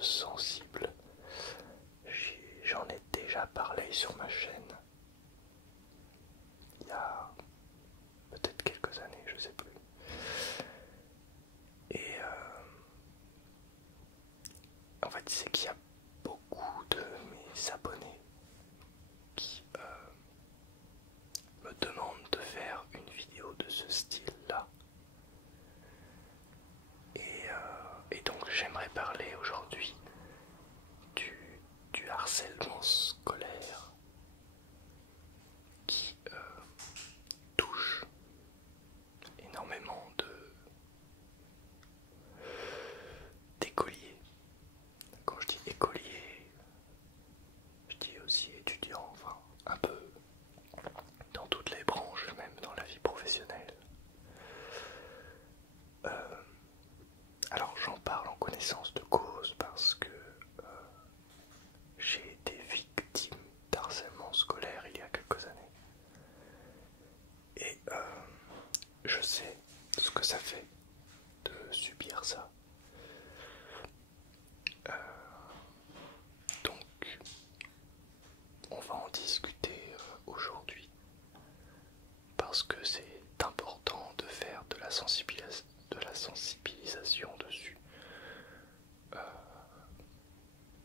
peu sensible. J'en ai déjà parlé sur ma chaîne il y a peut-être quelques années, je sais plus. Et en fait, c'est qu'il y a beaucoup de mes abonnés qui me demandent de faire une vidéo de ce style-là. Et donc j'aimerais parler aujourd'hui du harcèlement scolaire qui touche énormément d'écoliers. Quand je dis écoliers, je dis aussi étudiants, enfin un peu dans toutes les branches, même dans la vie professionnelle. Alors j'en parle en connaissance de cause parce que j'ai été victime d'harcèlement scolaire il y a quelques années. Et je sais ce que ça fait de subir ça. Donc on va en discuter aujourd'hui parce que c'est important de faire de la sensibilisation dessus.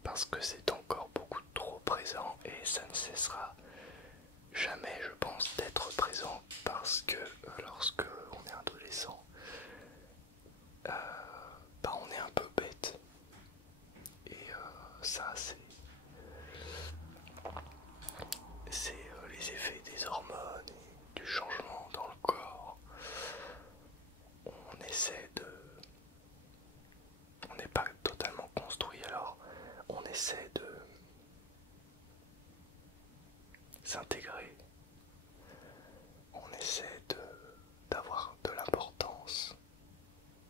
Parce que c'est encore beaucoup trop présent et ça ne cessera jamais, je pense, d'être présent parce que lorsque on est adolescent, on est un peu bête et ça c'est les effets des hormones et du changement dans le corps. On n'est pas totalement construit, alors on essaie de s'intégrer, on essaie d'avoir de l'importance,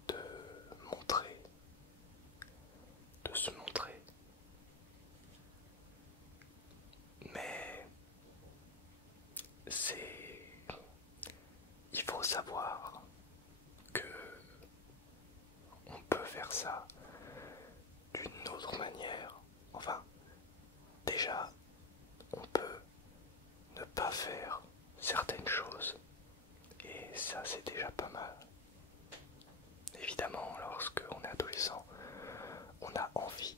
de montrer, de se montrer. Mais il faut savoir que on peut faire ça d'une autre manière. Enfin, déjà, on peut ne pas faire certaines choses et ça c'est déjà pas mal. Évidemment, lorsque on est adolescent, on a envie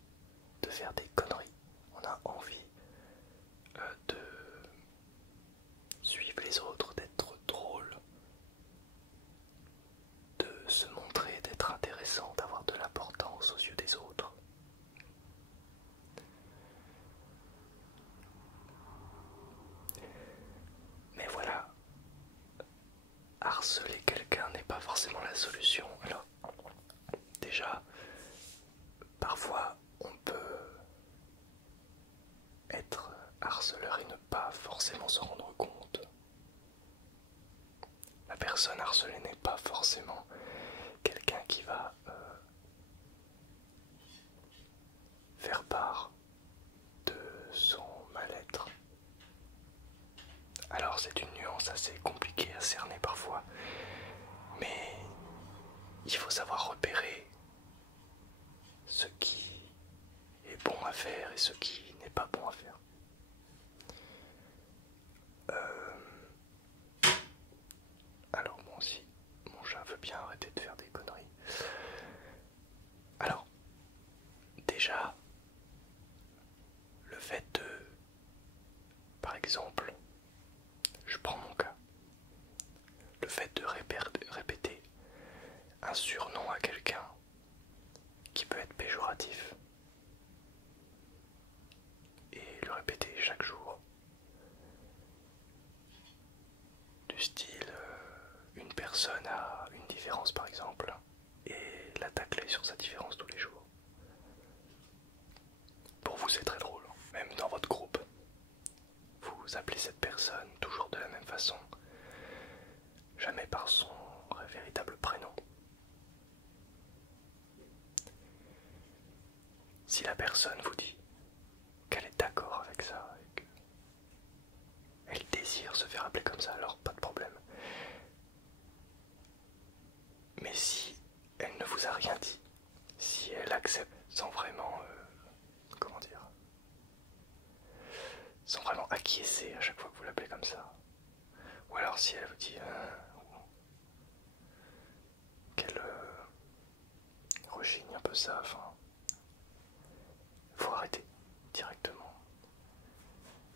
de faire des conneries, on a envie de suivre les autres, d'être drôle, de se montrer, d'être intéressant, d'avoir de l'importance aux yeux des autres. Mais voilà, harceler quelqu'un n'est pas forcément la solution. Alors, déjà, parfois on peut être harceleur et ne pas forcément se rendre compte. La personne harcelée n'est pas forcément quelqu'un qui va faire part de son mal-être. Alors c'est une nuance assez compliquée à cerner parfois, mais il faut savoir repérer ce qui est bon à faire et ce qui n'est pas bon à faire. Alors bon, si mon chat veut bien arrêter de faire des conneries. Alors, déjà, le fait de, par exemple, je prends mon cas, le fait de répéter un surnom à quelqu'un qui peut être péjoratif et le répéter chaque jour, du style une personne a une différence par exemple et l'attaquer sur sa différence tous les jours. Pour vous c'est très drôle, même dans votre groupe. Vous appelez cette personne toujours de la même façon, jamais par son véritable prénom. Si la personne vous dit qu'elle est d'accord avec ça et qu'elle désire se faire appeler comme ça, alors pas de problème. Mais si elle ne vous a rien dit, si elle accepte sans vraiment acquiescer à chaque fois que vous l'appelez comme ça. Ou alors si elle vous dit qu'elle rechigne un peu ça, enfin, faut arrêter directement.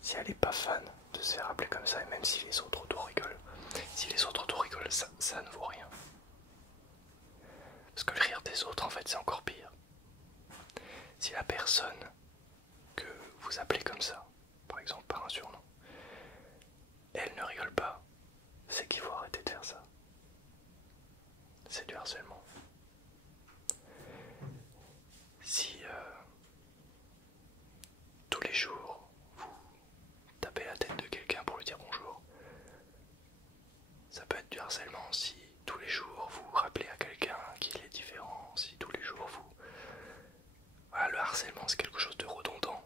Si elle est pas fan de se faire appeler comme ça, et même si les autres autour rigolent, si les autres autour rigolent, ça ne vaut rien. Parce que le rire des autres, en fait, c'est encore pire. Si la personne que vous appelez comme ça, par exemple par un surnom, elle ne rigole pas, c'est qu'il faut arrêter de faire ça. C'est du harcèlement. Si tous les jours vous tapez la tête de quelqu'un pour lui dire bonjour, ça peut être du harcèlement. Si tous les jours vous rappelez à quelqu'un qu'il est différent, si tous les jours vous... Voilà, le harcèlement c'est quelque chose de redondant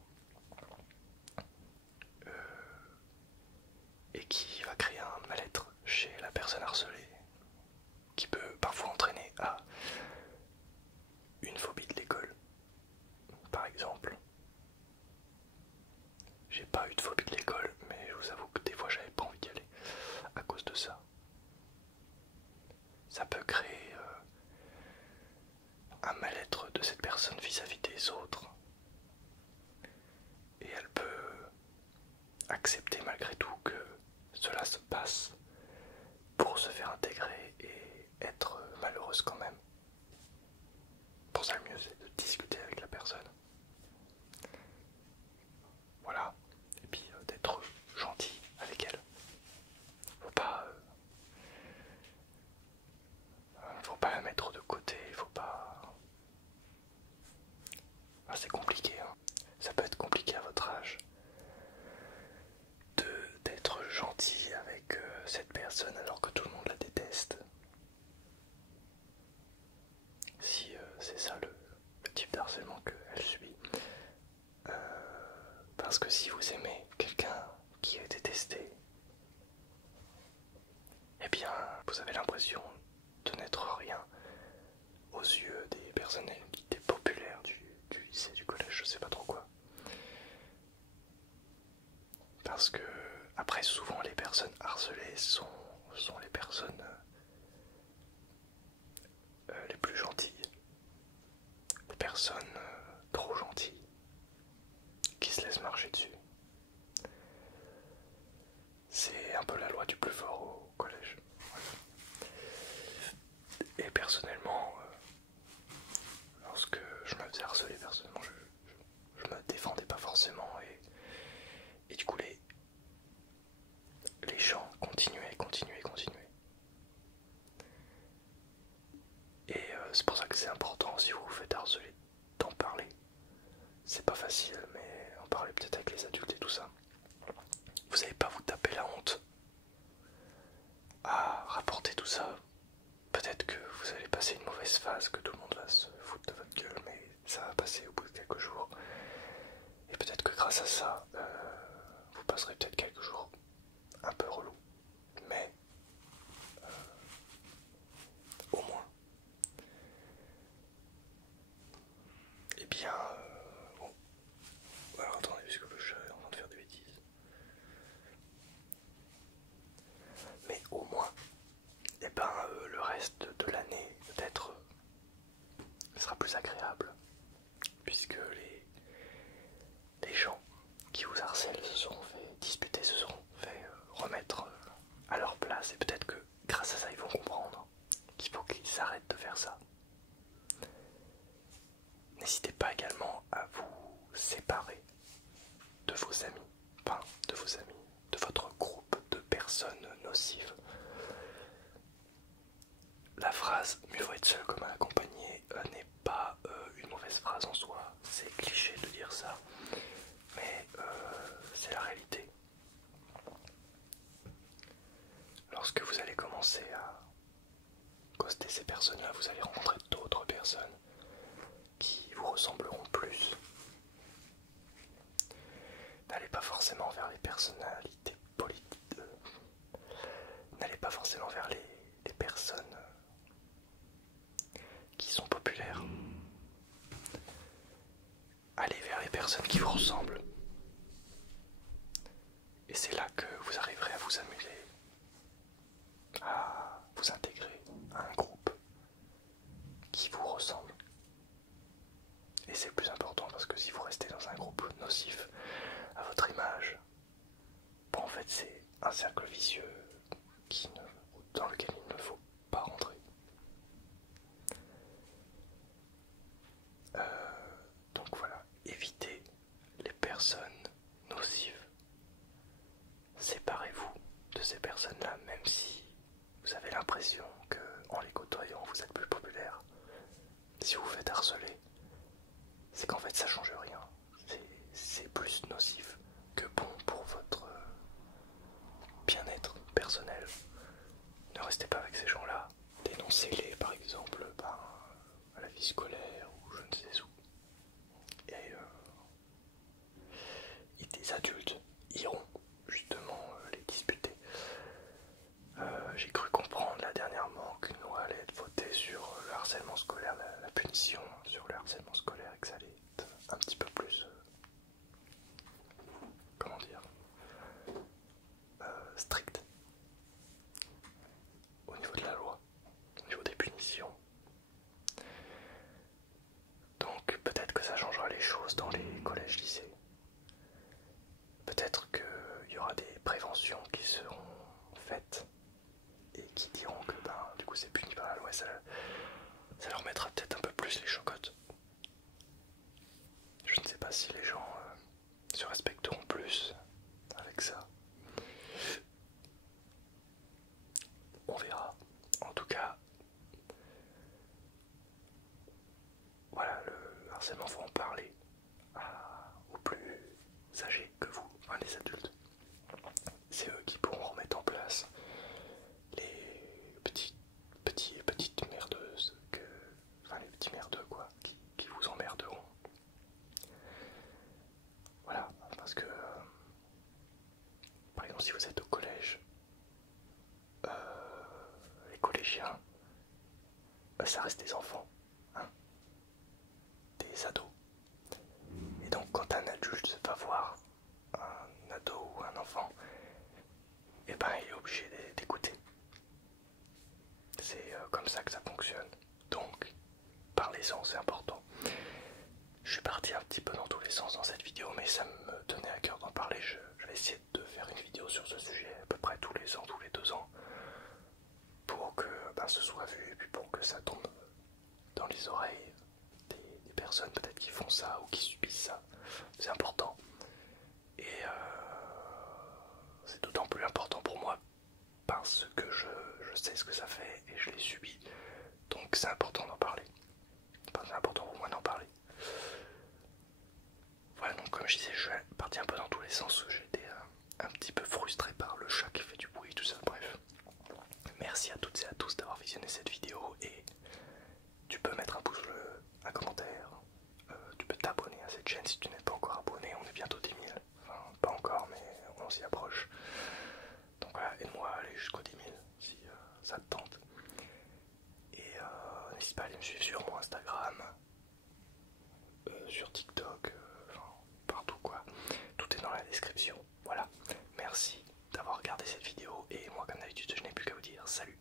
et qui va créer un mal-être chez la personne harcelée, qui peut parfois entraîner à une phobie de l'école, par exemple. J'ai pas eu de phobie de l'école, mais je vous avoue que des fois j'avais pas envie d'y aller à cause de ça. Ça peut créer un mal-être de cette personne vis-à-vis des autres. Et elle peut accepter malgré tout que cela se passe pour se faire intégrer et être malheureuse quand même. Pour ça, le mieux c'est de discuter avec la personne. Voilà. Et puis d'être gentil avec elle. Faut pas la mettre de côté, faut pas... Ah, c'est compliqué, hein. Ça peut être compliqué à votre âge d'être gentil avec cette personne alors que tout le monde la déteste. Si c'est ça le type d'harcèlement qu'elle subit. Parce que si vous aimez quelqu'un qui est détesté, eh bien vous avez l'impression de n'être rien aux yeux des personnalités populaires du lycée, du collège, je sais pas trop quoi. Parce que après souvent les personnes harcelées sont les personnes les plus gentilles, les personnes trop gentilles qui se laissent marcher dessus. C'est un peu la loi du plus fort au collège. Et personnellement, lorsque je me faisais harceler, personnellement, je me défendais pas forcément et du coup les gens continuaient. Et c'est pour ça que c'est important, si vous vous faites harceler, d'en parler. C'est pas facile, mais en parler peut-être avec les adultes et tout ça. Vous n'allez pas vous taper la honte à rapporter tout ça. Peut-être que vous allez passer une mauvaise phase, que tout le monde va se foutre de votre gueule, mais ça va passer au bout de quelques jours. Et peut-être que grâce à ça, vous passerez peut-être quelques jours un peu relous. Mais au moins. Eh bien, bon. Alors attendez, parce que je suis en train de faire des bêtises. Mais au moins, eh ben, le reste de l'année, peut-être, sera plus agréable. Puisque les gens qui vous harcèlent se seront fait disputer, se seront fait remettre à leur place. Et peut-être que grâce à ça, ils vont comprendre qu'il faut qu'ils arrêtent de faire ça. N'hésitez pas également à vous séparer de vos amis, enfin de vos amis, de votre groupe de personnes nocives. La phrase « mieux vaut être seul que mal accompagné » n'est pas une mauvaise phrase en soi, c'est cliché de dire ça, mais c'est la réalité. Lorsque vous allez commencer à ghoster ces personnes-là, vous allez rencontrer d'autres personnes qui vous ressembleront plus. N'allez pas forcément vers les personnalités politiques, n'allez pas forcément vers les personnes qui sont populaires. Allez vers les personnes qui vous ressemblent. c'est le plus important parce que si vous restez dans un groupe nocif à votre image, bon, en fait c'est un cercle vicieux dans lequel il ne faut pas rentrer. Donc voilà, évitez les personnes nocives. Séparez-vous de ces personnes-là, même si vous avez l'impression que en les côtoyant vous êtes plus populaire. Si vous vous faites harceler, c'est qu'en fait ça change rien. C'est plus nocif que bon pour votre bien-être personnel. Ne restez pas avec ces gens-là. Dénoncez-les par exemple à la vie scolaire ou je ne sais où. Et des adultes iront justement les disputer. J'ai cru comprendre là dernièrement qu'une loi allait être votée sur le harcèlement scolaire, la punition sur le harcèlement scolaire, et que ça allait être un petit peu plus, comment dire, strict au niveau de la loi, au niveau des punitions. Donc peut-être que ça changera les choses dans les collèges-lycées. Peut-être qu'il y aura des préventions qui seront faites et qui diront que du coup c'est puni par la loi, ça leur mettra peut-être un peu plus les chocottes. Je ne sais pas si les gens se respecteront plus avec ça. On verra. En tout cas, voilà, le harcèlement, faut en parler aux plus âgés que vous, enfin les adultes. C'est eux qui pourront remettre en place les petits et petites merdeuses, enfin les petits merdeux quoi, qui vous emmerderont. Voilà, parce que par exemple si vous êtes au collège, les collégiens, ça reste des enfants, hein, des ados. Et donc quand un adulte va voir un ado ou un enfant, et il est obligé d'écouter. C'est comme ça que ça fonctionne. Donc parlez-en, c'est important. Je suis parti un petit peu dans tous les sens dans cette vidéo, mais ça me tenait à cœur d'en parler. Je vais essayer de faire une vidéo sur ce sujet à peu près tous les ans, tous les 2 ans, pour que ce soit vu et puis pour que ça tombe dans les oreilles des personnes peut-être qui font ça ou qui subissent ça. C'est important. Et c'est d'autant plus important pour moi parce que je sais ce que ça fait et je l'ai subi. Donc c'est important d'en parler. Enfin, c'est important pour moi d'en parler. Voilà, donc comme je disais, je suis parti un peu dans tous les sens. J'étais un petit peu frustré par le chat qui fait du bruit, tout ça, bref. Merci à toutes et à tous d'avoir visionné cette vidéo et tu peux mettre un pouce bleu, un commentaire, tu peux t'abonner à cette chaîne si tu n'es pas encore abonné, on est bientôt 10 000, enfin pas encore mais on s'y approche. Donc voilà, aide-moi à aller jusqu'aux 10 000 si ça te tente. Et n'hésite pas à aller me suivre sur mon Instagram, sur TikTok, enfin partout quoi. Tout est dans la description. Voilà, merci d'avoir regardé cette vidéo et moi comme d'habitude je n'ai plus qu'à vous dire salut.